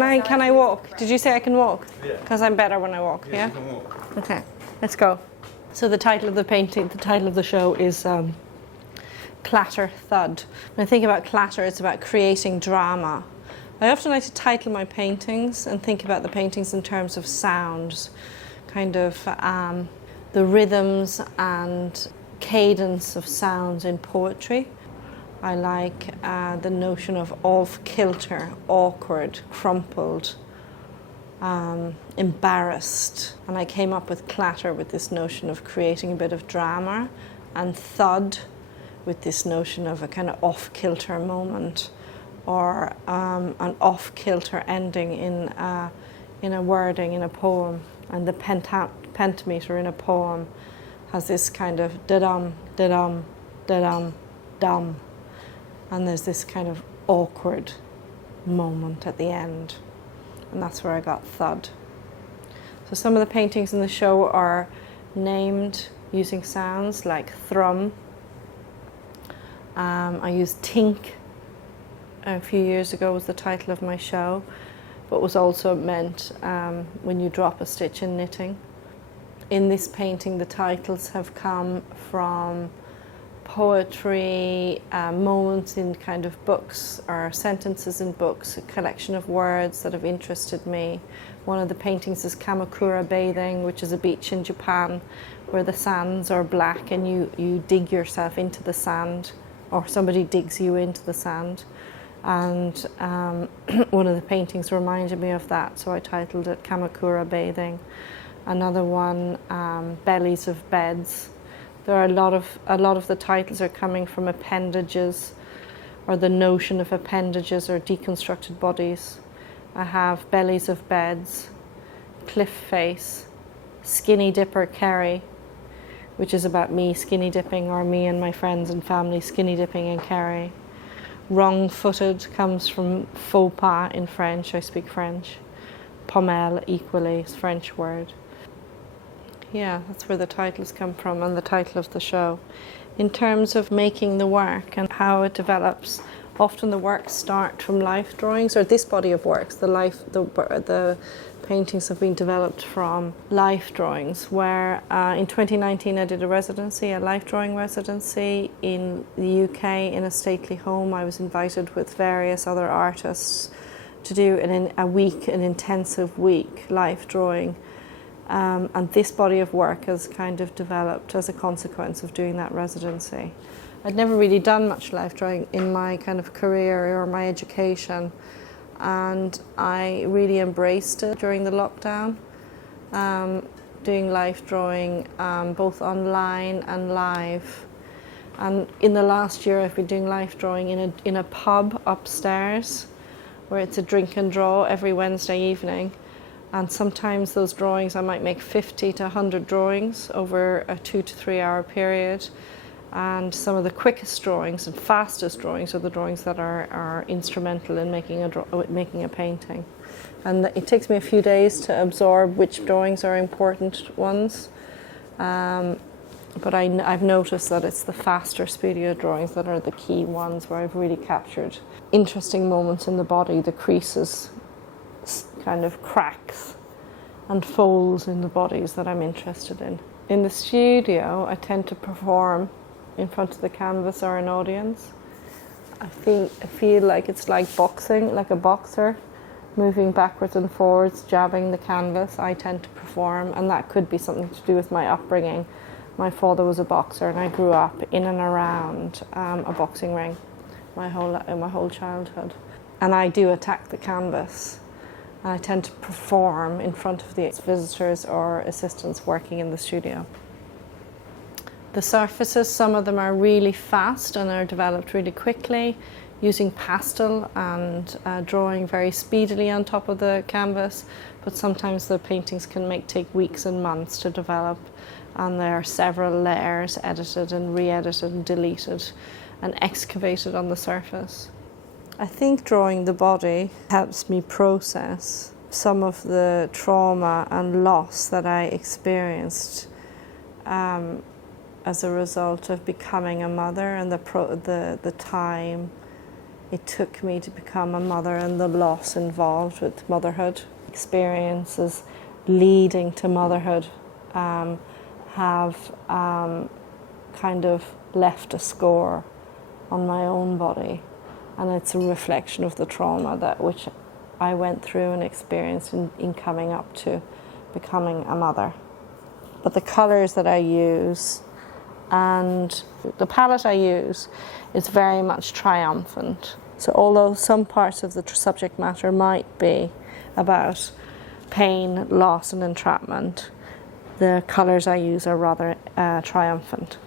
Can I walk? Did you say I can walk? Yeah. Because I'm better when I walk, yeah? You can walk. Okay, let's go. So the title of the painting, the title of the show is Clatter, Thud. When I think about clatter, it's about creating drama. I often like to title my paintings and think about the paintings in terms of sounds, kind of the rhythms and cadence of sounds in poetry. I like the notion of off-kilter, awkward, crumpled, embarrassed. And I came up with clatter with this notion of creating a bit of drama, and thud with this notion of a kind of off-kilter moment, or an off-kilter ending in a wording in a poem. And the pentameter in a poem has this kind of da-dum, da-dum, da-dum, dum. And there's this kind of awkward moment at the end. And that's where I got thud. So some of the paintings in the show are named using sounds like thrum. I used tink a few years ago was the title of my show, but was also meant when you drop a stitch in knitting. In this painting, the titles have come from poetry, moments in kind of books or sentences in books, a collection of words that have interested me. One of the paintings is Kamakura bathing, which is a beach in Japan where the sands are black and you dig yourself into the sand, or somebody digs you into the sand. And one of the paintings reminded me of that, so I titled it Kamakura bathing. Another one, Bellies of Beds. There are a lot of the titles are coming from appendages, or the notion of appendages or deconstructed bodies. I have Bellies of Beds, Cliff Face, Skinny Dipper Kerry, which is about me skinny dipping, or me and my friends and family skinny dipping in Kerry. Wrong-footed comes from faux pas in French. I speak French. Pommel equally is a French word. Yeah, that's where the titles come from, and the title of the show. In terms of making the work and how it develops, often the works start from life drawings, or this body of works, the paintings have been developed from life drawings, where in 2019 I did a life drawing residency in the UK in a stately home. I was invited with various other artists to do an intensive week life drawing. And this body of work has kind of developed as a consequence of doing that residency. I'd never really done much life drawing in my kind of career or my education, and I really embraced it during the lockdown, doing life drawing both online and live. And in the last year I've been doing life drawing in a pub upstairs, where it's a drink and draw every Wednesday evening. And sometimes those drawings, I might make 50 to 100 drawings over a 2 to 3 hour period. And some of the quickest drawings and fastest drawings are the drawings that are instrumental in making a painting. And it takes me a few days to absorb which drawings are important ones. But I've noticed that it's the faster, speedier drawings that are the key ones, where I've really captured interesting moments in the body, the creases, kind of cracks and folds in the bodies that I'm interested in. In the studio, I tend to perform in front of the canvas or an audience. I feel like it's like boxing, like a boxer, moving backwards and forwards, jabbing the canvas. I tend to perform, and that could be something to do with my upbringing. My father was a boxer, and I grew up in and around a boxing ring my whole childhood. And I do attack the canvas. I tend to perform in front of the visitors or assistants working in the studio. The surfaces, some of them are really fast and are developed really quickly, using pastel and drawing very speedily on top of the canvas, but sometimes the paintings can take weeks and months to develop, and there are several layers edited and re-edited and deleted and excavated on the surface. I think drawing the body helps me process some of the trauma and loss that I experienced as a result of becoming a mother, and the time it took me to become a mother and the loss involved with motherhood. Experiences leading to motherhood have kind of left a score on my own body, and it's a reflection of the trauma that which I went through and experienced in coming up to becoming a mother. But the colours that I use and the palette I use is very much triumphant. So although some parts of the subject matter might be about pain, loss and entrapment, the colours I use are rather triumphant.